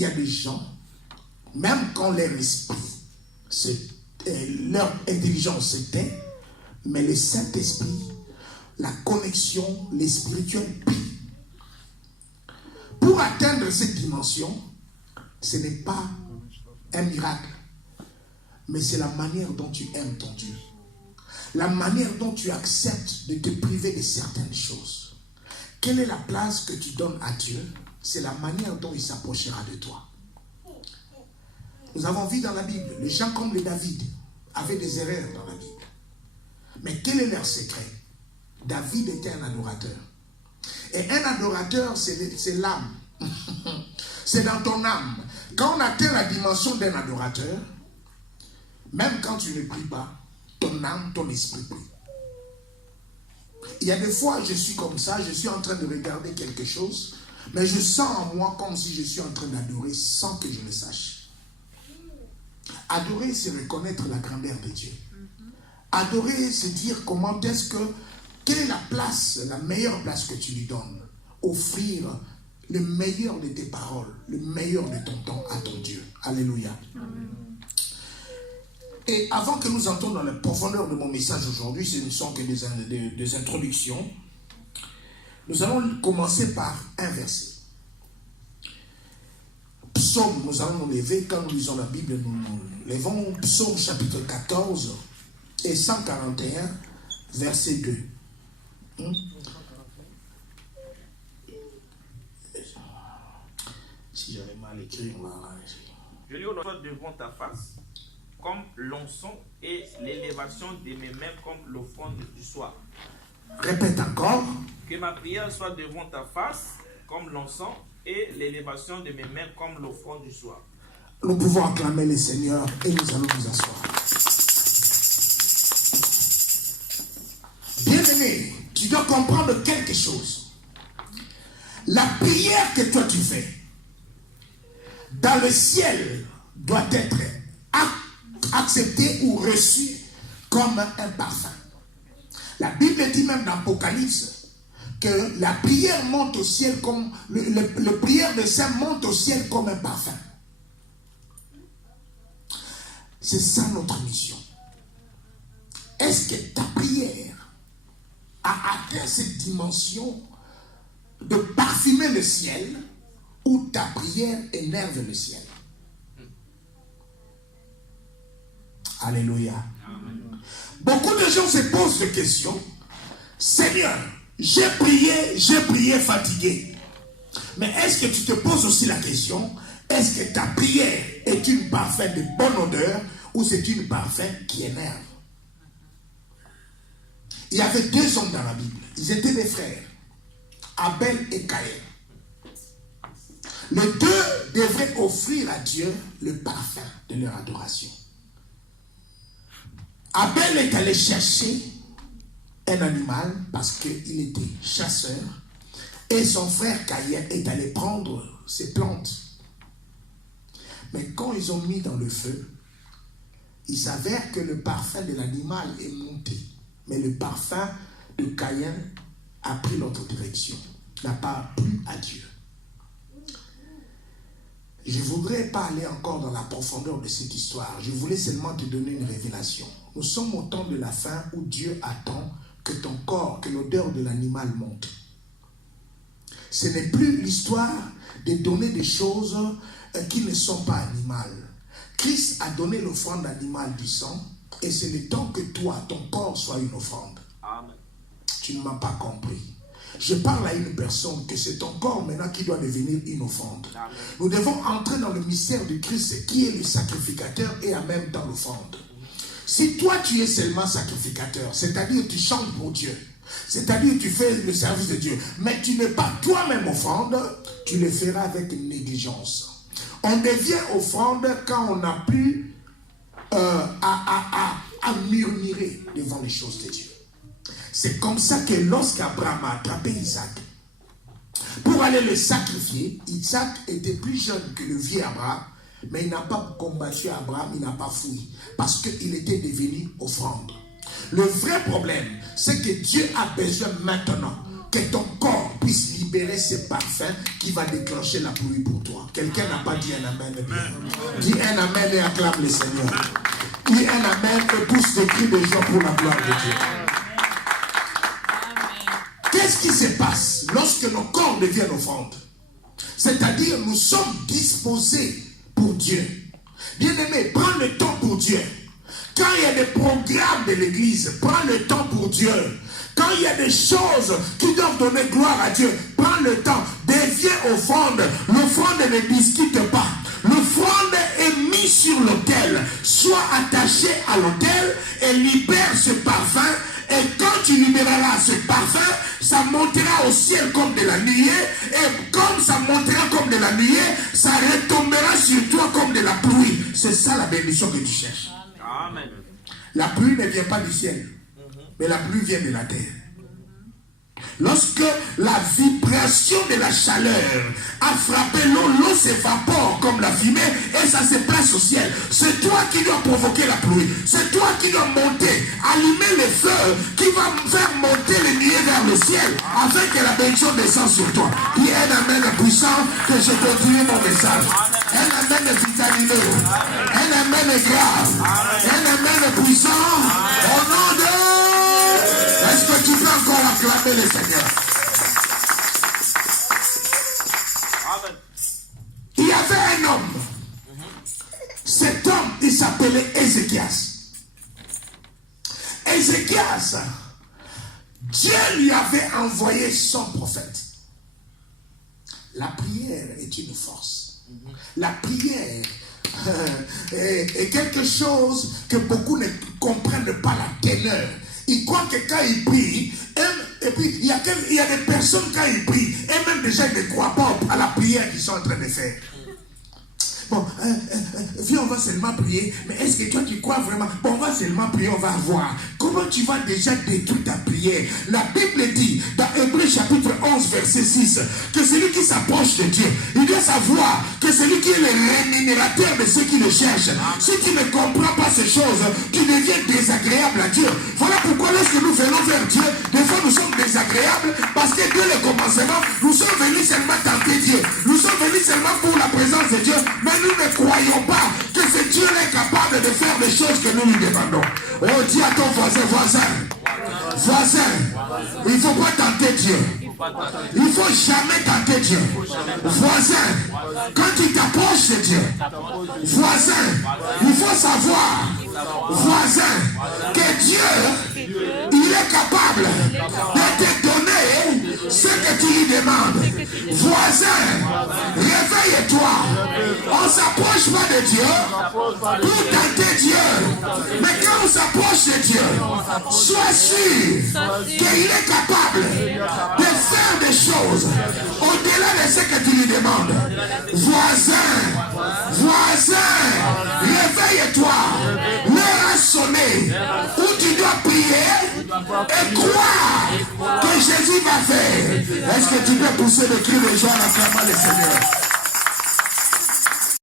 il y a des gens, même quand leur esprit, leur intelligence s'éteint, mais le Saint-Esprit, la connexion, les spirituels prient. Pour atteindre cette dimension, ce n'est pas un miracle, mais c'est la manière dont tu aimes ton Dieu. La manière dont tu acceptes de te priver de certaines choses. Quelle est la place que tu donnes à Dieu? C'est la manière dont il s'approchera de toi. Nous avons vu dans la Bible, les gens comme les David avaient des erreurs dans la Bible. Mais quel est leur secret? David était un adorateur. Et un adorateur, c'est l'âme. C'est dans ton âme. Quand on atteint la dimension d'un adorateur, même quand tu ne pries pas, ton âme, ton esprit prie. Il y a des fois, je suis comme ça, je suis en train de regarder quelque chose, mais je sens en moi comme si je suis en train d'adorer sans que je le sache. Adorer, c'est reconnaître la grandeur de Dieu. Adorer, c'est dire comment est-ce que, quelle est la place, la meilleure place que tu lui donnes. Offrir le meilleur de tes paroles, le meilleur de ton temps à ton Dieu. Alléluia. Amen. Et avant que nous entrons dans la profondeur de mon message aujourd'hui, ce ne sont que des introductions. Nous allons commencer par un verset. Psaume, nous allons nous lever, quand nous lisons la Bible, nous nous levons. Psaume chapitre 14 et 141, verset 2. Si j'avais mal écrit, on va... Je lis au nom devant ta face, comme l'encens et l'élévation de mes mains comme l'offrande du soir. Répète encore. Que ma prière soit devant ta face, comme l'encens et l'élévation de mes mains comme l'offrande du soir. Nous pouvons acclamer le Seigneur et nous allons nous asseoir. Bien-aimé, tu dois comprendre quelque chose. La prière que toi tu fais, dans le ciel, doit être acceptée ou reçue comme un parfum. La Bible dit même dans l'Apocalypse que la prière monte au ciel comme le prière des saints monte au ciel comme un parfum. C'est ça notre mission. Est-ce que ta prière a atteint cette dimension de parfumer le ciel ou ta prière énerve le ciel? Alléluia. Amen. Beaucoup de gens se posent des questions. Seigneur, j'ai prié fatigué. Mais est-ce que tu te poses aussi la question, est-ce que ta prière est une parfum de bonne odeur ou c'est une parfum qui énerve? Il y avait deux hommes dans la Bible. Ils étaient des frères, Abel et Caïn. Les deux devraient offrir à Dieu le parfum de leur adoration. Abel est allé chercher un animal parce qu'il était chasseur et son frère Caïn est allé prendre ses plantes. Mais quand ils ont mis dans le feu, il s'avère que le parfum de l'animal est monté. Mais le parfum de Caïn a pris l'autre direction, n'a pas plu à Dieu. Je ne voudrais pas aller encore dans la profondeur de cette histoire. Je voulais seulement te donner une révélation. Nous sommes au temps de la fin où Dieu attend que ton corps, que l'odeur de l'animal monte. Ce n'est plus l'histoire de donner des choses qui ne sont pas animales. Christ a donné l'offrande animale du sang et c'est le temps que toi, ton corps soit une offrande. Amen. Tu ne m'as pas compris. Je parle à une personne que c'est ton corps maintenant qui doit devenir une offrande. Amen. Nous devons entrer dans le mystère de Christ qui est le sacrificateur et en même temps l'offrande. Si toi tu es seulement sacrificateur, c'est-à-dire tu chantes pour Dieu, c'est-à-dire tu fais le service de Dieu, mais tu n'es pas toi-même offrande, tu le feras avec négligence. On devient offrande quand on n'a plus à murmurer devant les choses de Dieu. C'est comme ça que lorsqu'Abraham a attrapé Isaac pour aller le sacrifier, Isaac était plus jeune que le vieux Abraham, mais il n'a pas combattu Abraham, il n'a pas fui, parce qu'il était devenu offrande. Le vrai problème, c'est que Dieu a besoin maintenant que ton corps puisse libérer ce parfum qui va déclencher la pluie pour toi. Quelqu'un n'a pas dis un amen bien. Dis un amen et acclame le Seigneur. Dis un amen et pousse des cris de joie pour la gloire de Dieu. Qu'est-ce qui se passe lorsque nos corps deviennent offrandes? C'est-à-dire, nous sommes disposés pour Dieu. Bien-aimé, prends le temps pour Dieu. Quand il y a des programmes de l'église, prends le temps pour Dieu. Quand il y a des choses qui doivent donner gloire à Dieu, prends le temps. Deviens offrande. L'offrande ne discute pas. L'offrande est mise sur l'autel. Sois attaché à l'autel et libère ce parfum. Et quand tu libéreras ce parfum, ça montera au ciel comme de la nuée. Et comme ça montera comme de la nuée, ça retombera sur toi comme de la pluie. C'est ça la bénédiction que tu cherches. Amen. La pluie ne vient pas du ciel, mais la pluie vient de la terre. Lorsque la vibration de la chaleur a frappé l'eau, l'eau s'évapore comme la fumée et ça se place au ciel. C'est toi qui dois provoquer la pluie. C'est toi qui dois monter, allumer le feu qui va faire monter les nuées vers le ciel afin que la bénédiction descende sur toi. Dis un amen puissant que je continue mon message. Un amen vitaliné. Un amen grave. Un amen puissant. Au nom de... Est-ce que tu peux encore acclamer le Seigneur? Amen. Il y avait un homme. Cet homme, il s'appelait Ézéchias. Ézéchias, Dieu lui avait envoyé son prophète. La prière est une force. La prière est quelque chose que beaucoup ne comprennent pas la teneur. Ils croient que quand ils prient, et puis il y a des personnes quand ils prient, et même déjà ils ne croient pas à la prière qu'ils sont en train de faire. Bon, viens, on va seulement prier, mais est-ce que toi tu crois vraiment? Bon, on va seulement prier, on va voir. Comment tu vas déjà détruire ta prière? La Bible dit, dans Hébreux chapitre 11, verset 6, que celui qui s'approche de Dieu, il doit savoir que celui qui est le rémunérateur de ceux qui le cherchent. Si tu ne comprends pas ces choses, tu deviens désagréable à Dieu. Voilà pourquoi lorsque nous venons vers Dieu, des fois nous sommes désagréables, parce que dès le commencement, nous sommes venus seulement tenter Dieu. Nous sommes venus seulement pour la présence de Dieu, mais nous ne croyons pas que ce Dieu est capable de faire les choses que nous lui demandons. Oh, dis à ton voisin, il ne faut pas tenter Dieu. Il ne faut jamais tenter Dieu. Voisin, quand tu t'approches de Dieu, voisin, il faut savoir, voisin, que Dieu, il est capable de te donner ce que tu lui demandes. Voisin, réveille-toi. On ne s'approche pas de Dieu pour tenter Dieu. Mais quand on s'approche de Dieu, sois sûr qu'il est capable de faire des choses au-delà de ce que tu lui demandes. Voisin, réveille-toi. L'heure a sonné où tu dois prier et croire que Jésus va faire. Est-ce que tu peux pousser le cri de joie en acclamant le Seigneur?